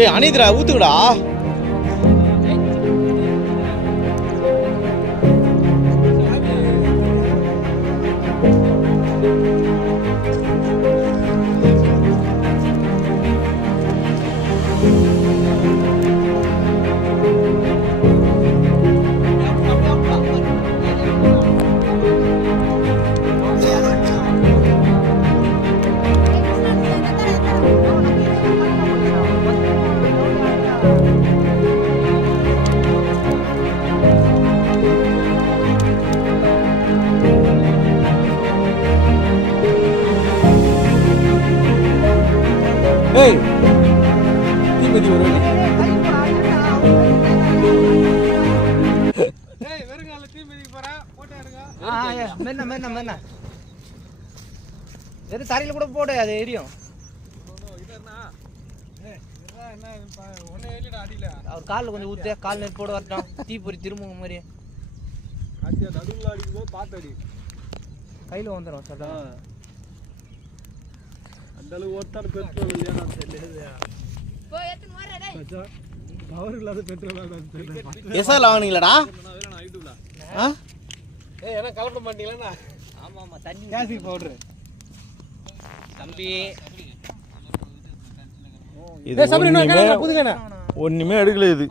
ஏய் அனித்ரா ஊத்துங்கடா. ஏய் தீபதி வர ஏய் வெறுங்கால தீபதிக்கு போறா போட்டோ எடுங்க. மென்ன மென்ன மென்ன எது தரையில கூட போடு அது எரியும். இதனா ஏய் என்ன ஒண்ணே ஏறிடா அடியில. அவர் கால்ல கொஞ்சம் ஊத்து கால் நெட் போடு வரட்டும். தீபொறி திரும்புங்க மாதிரி ஆத்தியா நடுவுல அடிக்கும்போது பாத்து அடி. கையில வந்துரும் சடா. அந்த அளவு ஒருத்தர் பெட்ரோல் இல்லையா நான் தெரியலையா. போய் எத்தனை வர டேய். மச்சா பவர் இல்லாத பெட்ரோல் நான் தெரியல. எஸ்ஆர் வாங்குனீங்களாடா? நான் ஐடுல. ஆ? ஏய் என்ன கலப்பட மாட்டீங்களா? ஆமா ஆமா தண்ணி கேசிக் பவுடர். தம்பி இது ஒண்ணுமே எடுக்கல இது.